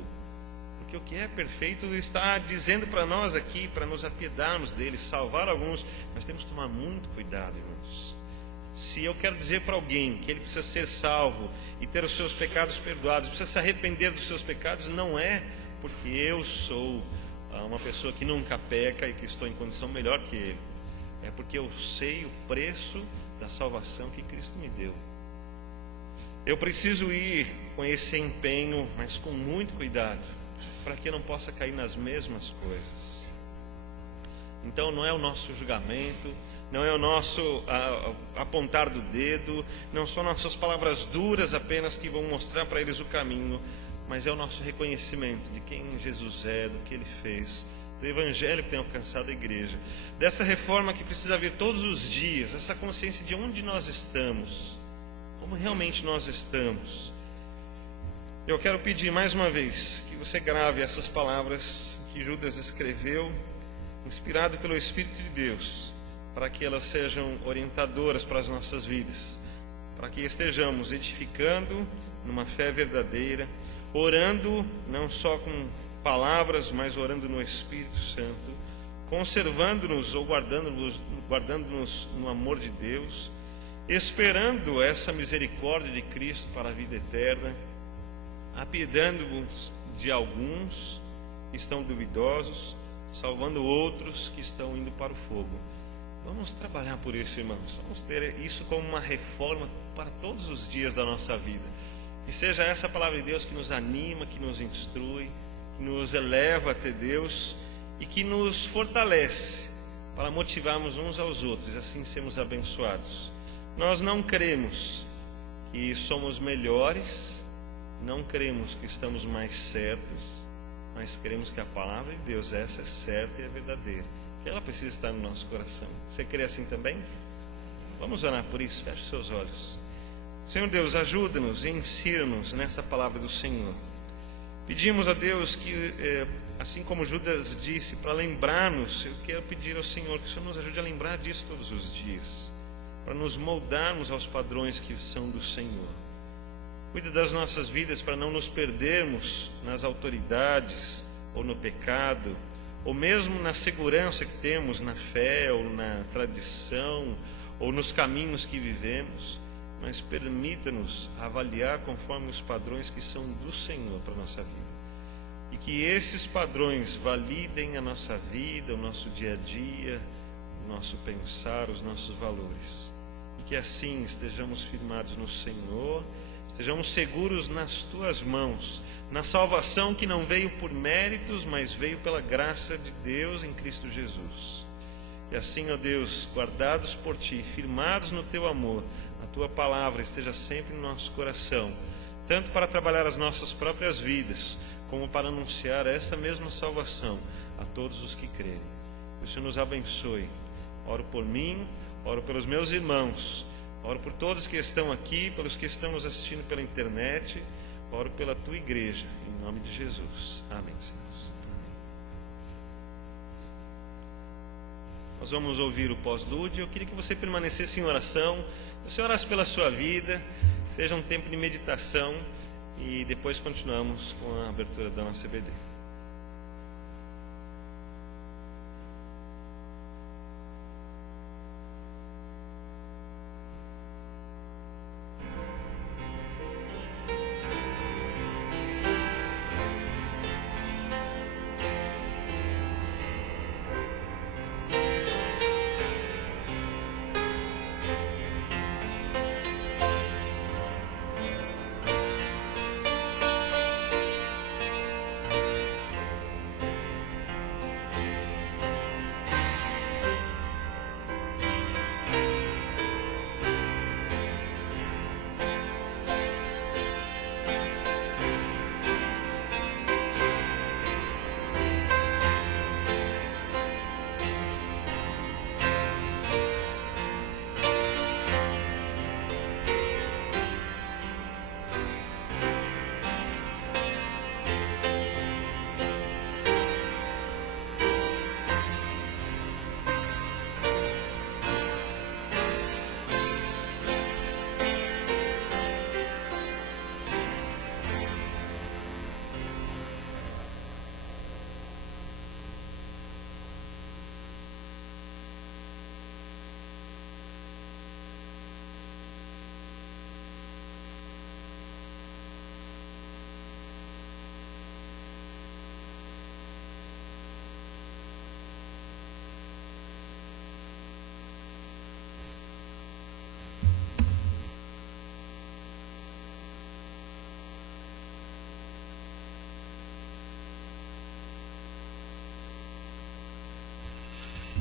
porque o que é perfeito está dizendo para nós aqui, para nos apiedarmos deles, salvar alguns, mas temos que tomar muito cuidado, irmãos. Se eu quero dizer para alguém que ele precisa ser salvo e ter os seus pecados perdoados, precisa se arrepender dos seus pecados, não é porque eu sou uma pessoa que nunca peca e que estou em condição melhor que ele, é porque eu sei o preço da salvação que Cristo me deu. Eu preciso ir com esse empenho, mas com muito cuidado, para que eu não possa cair nas mesmas coisas. Então não é o nosso julgamento, não é o nosso apontar do dedo, não são nossas palavras duras apenas que vão mostrar para eles o caminho, mas é o nosso reconhecimento de quem Jesus é, do que Ele fez, do Evangelho que tem alcançado a igreja, dessa reforma que precisa haver todos os dias, essa consciência de onde nós estamos, como realmente nós estamos. Eu quero pedir mais uma vez que você grave essas palavras que Judas escreveu, inspirado pelo Espírito de Deus, para que elas sejam orientadoras para as nossas vidas, para que estejamos edificando numa fé verdadeira, orando não só com palavras, mas orando no Espírito Santo, conservando-nos ou guardando-nos no amor de Deus, esperando essa misericórdia de Cristo para a vida eterna, apiedando-vos de alguns que estão duvidosos, salvando outros que estão indo para o fogo. Vamos trabalhar por isso, irmãos. Vamos ter isso como uma reforma para todos os dias da nossa vida. Que seja essa palavra de Deus que nos anima, que nos instrui, que nos eleva até Deus e que nos fortalece para motivarmos uns aos outros e assim sermos abençoados. Nós não cremos que somos melhores, não cremos que estamos mais certos, mas cremos que a palavra de Deus, essa é certa e é verdadeira, que ela precisa estar no nosso coração. Você crê assim também? Vamos orar por isso. Feche seus olhos. Senhor Deus, ajuda-nos e ensina-nos nesta palavra do Senhor. Pedimos a Deus que, assim como Judas disse, para lembrar-nos, eu quero pedir ao Senhor que o Senhor nos ajude a lembrar disso todos os dias, para nos moldarmos aos padrões que são do Senhor. Cuida das nossas vidas para não nos perdermos nas autoridades ou no pecado, ou mesmo na segurança que temos na fé ou na tradição ou nos caminhos que vivemos, mas permita-nos avaliar conforme os padrões que são do Senhor para a nossa vida. E que esses padrões validem a nossa vida, o nosso dia a dia, o nosso pensar, os nossos valores. E que assim estejamos firmados no Senhor, estejamos seguros nas Tuas mãos, na salvação que não veio por méritos, mas veio pela graça de Deus em Cristo Jesus. E assim, ó Deus, guardados por Ti, firmados no Teu amor, a Tua palavra esteja sempre no nosso coração, tanto para trabalhar as nossas próprias vidas, como para anunciar essa mesma salvação a todos os que crerem. Que o Senhor nos abençoe. Oro por mim, oro pelos meus irmãos, oro por todos que estão aqui, pelos que estão nos assistindo pela internet, oro pela Tua igreja, em nome de Jesus. Amém, Senhor. Nós vamos ouvir o pós-lúdio. Eu queria que você permanecesse em oração, você orasse pela sua vida, seja um tempo de meditação e depois continuamos com a abertura da nossa EBD.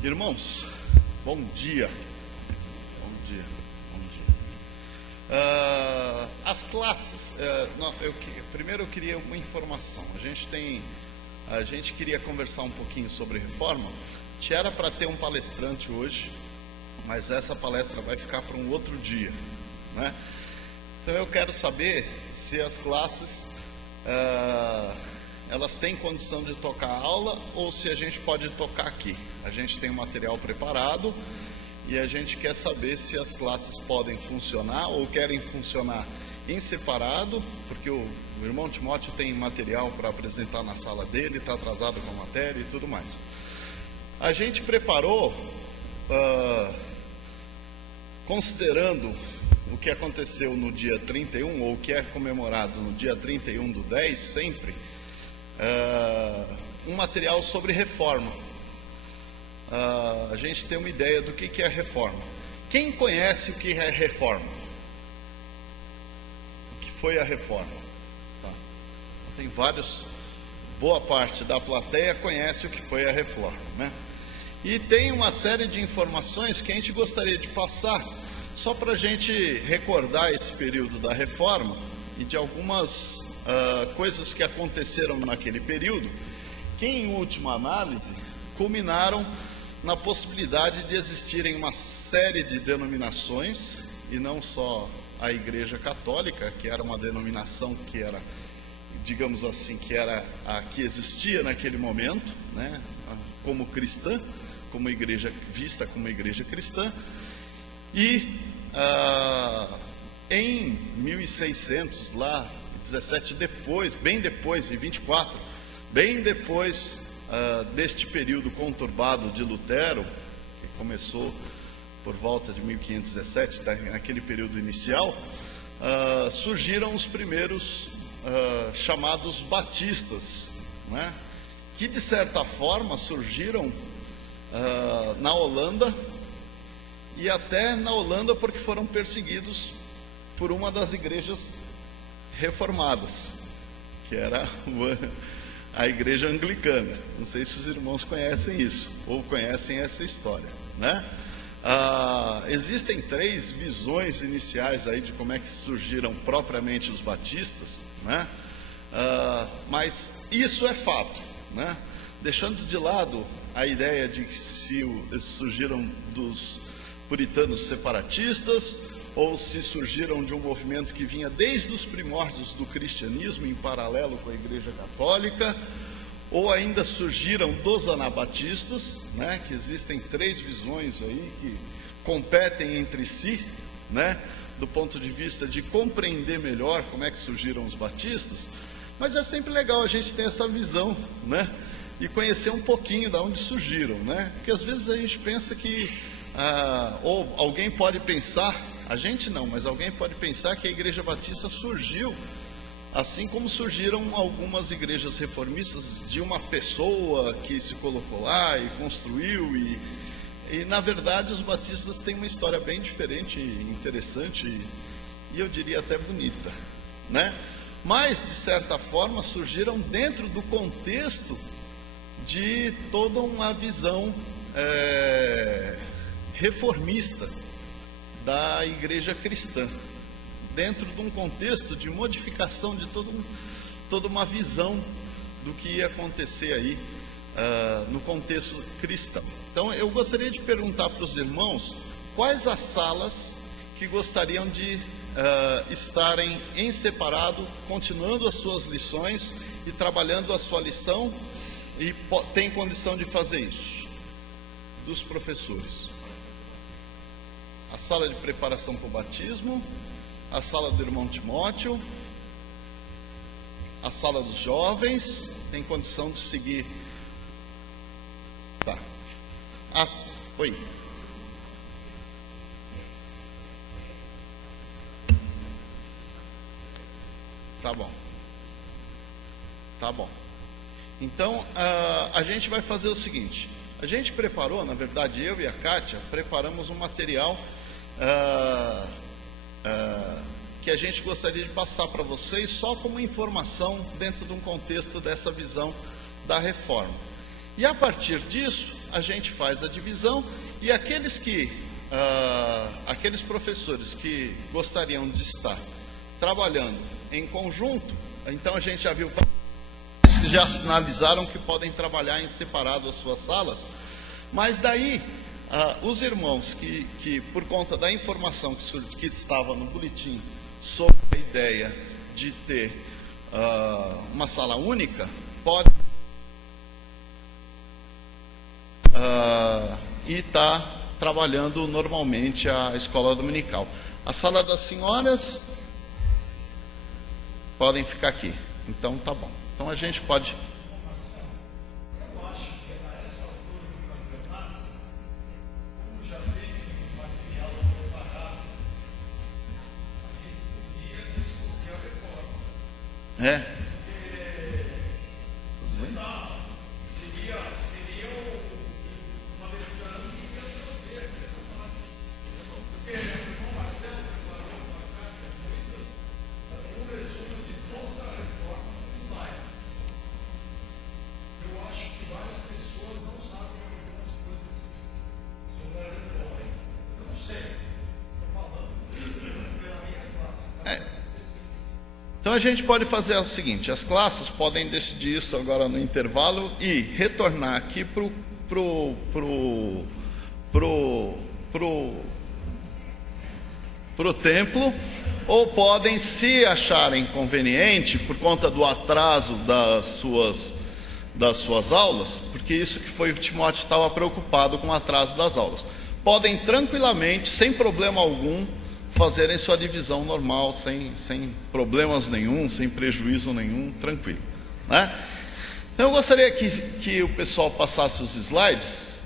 Irmãos, bom dia. Bom dia. As classes, primeiro eu queria uma informação. A gente queria conversar um pouquinho sobre reforma. Era para ter um palestrante hoje, mas essa palestra vai ficar para um outro dia, né? Então eu quero saber se as classes elas têm condição de tocar aula ou se a gente pode tocar aqui. A gente tem um material preparado e a gente quer saber se as classes podem funcionar ou querem funcionar em separado, porque o irmão Timóteo tem material para apresentar na sala dele, está atrasado com a matéria e tudo mais. A gente preparou, considerando o que aconteceu no dia 31, ou o que é comemorado no dia 31/10 sempre, um material sobre reforma. A gente tem uma ideia do que é reforma. Quem conhece o que é reforma? O que foi a reforma. Tá? Tem vários, boa parte da plateia conhece o que foi a reforma, né? E tem uma série de informações que a gente gostaria de passar, só para a gente recordar esse período da reforma e de algumas coisas que aconteceram naquele período, que em última análise culminaram na possibilidade de existirem uma série de denominações, e não só a Igreja Católica, que era uma denominação que era, digamos assim, que era a que existia naquele momento, né, como cristã, como igreja, vista como igreja cristã, e em 1600, lá, 17 depois, bem depois, em 24, bem depois deste período conturbado de Lutero, que começou por volta de 1517, naquele período inicial, surgiram os primeiros chamados batistas, né? Que de certa forma surgiram na Holanda, e até na Holanda porque foram perseguidos por uma das igrejas reformadas, que era a igreja anglicana. Não sei se os irmãos conhecem isso, ou conhecem essa história, né? Existem 3 visões iniciais aí de como é que surgiram propriamente os batistas, né? Mas isso é fato, né? Deixando de lado a ideia de que se surgiram dos puritanos separatistas, ou se surgiram de um movimento que vinha desde os primórdios do cristianismo, em paralelo com a Igreja Católica, ou ainda surgiram dos anabatistas, né, que existem 3 visões aí que competem entre si, né, do ponto de vista de compreender melhor como é que surgiram os batistas. Mas é sempre legal a gente ter essa visão, né, e conhecer um pouquinho de onde surgiram, né, porque às vezes a gente pensa que, ou alguém pode pensar, a gente não, mas alguém pode pensar que a Igreja Batista surgiu assim como surgiram algumas igrejas reformistas de uma pessoa que se colocou lá e construiu, e na verdade os batistas têm uma história bem diferente, interessante e eu diria até bonita, né? Mas de certa forma surgiram dentro do contexto de toda uma visão reformista da igreja cristã, dentro de um contexto de modificação de toda uma visão do que ia acontecer aí no contexto cristão. Então eu gostaria de perguntar para os irmãos quais as salas que gostariam de estarem em separado, continuando as suas lições e trabalhando a sua lição, e tem condição de fazer isso, dos professores. A sala de preparação para o batismo, a sala do irmão Timóteo, a sala dos jovens, tem condição de seguir. Tá. Oi. Tá bom. Tá bom. Então, a gente vai fazer o seguinte. A gente preparou, na verdade, eu e a Kátia, preparamos um material que a gente gostaria de passar para vocês só como informação dentro de um contexto dessa visão da reforma. E a partir disso, a gente faz a divisão, e aqueles professores que gostariam de estar trabalhando em conjunto, então a gente já viu que já sinalizaram que podem trabalhar em separado as suas salas, mas daí os irmãos que por conta da informação que estava no boletim sobre a ideia de ter uma sala única, pode e está trabalhando normalmente a escola dominical. A sala das senhoras podem ficar aqui, então tá bom. Então a gente pode... Então a gente pode fazer o seguinte: as classes podem decidir isso agora no intervalo e retornar aqui pro templo, ou podem, se acharem conveniente, por conta do atraso das suas aulas, porque isso que foi o Timóteo estava preocupado com o atraso das aulas, podem tranquilamente, sem problema algum, fazerem sua divisão normal, sem problemas nenhum, sem prejuízo nenhum, tranquilo, né? Então eu gostaria que o pessoal passasse os slides.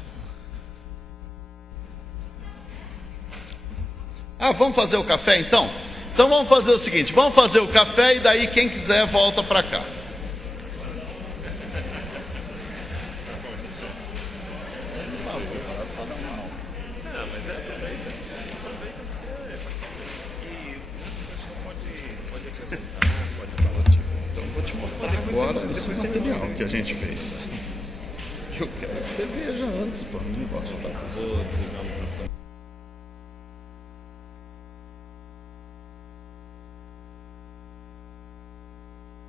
Vamos fazer o café então? Então vamos fazer o seguinte, vamos fazer o café e daí quem quiser volta para cá. Não, mas aproveita e o pessoal pode acrescentar, pode falar. Então eu vou te mostrar agora esse material que a gente fez. Eu quero que você veja antes, pô, não gosto de falar.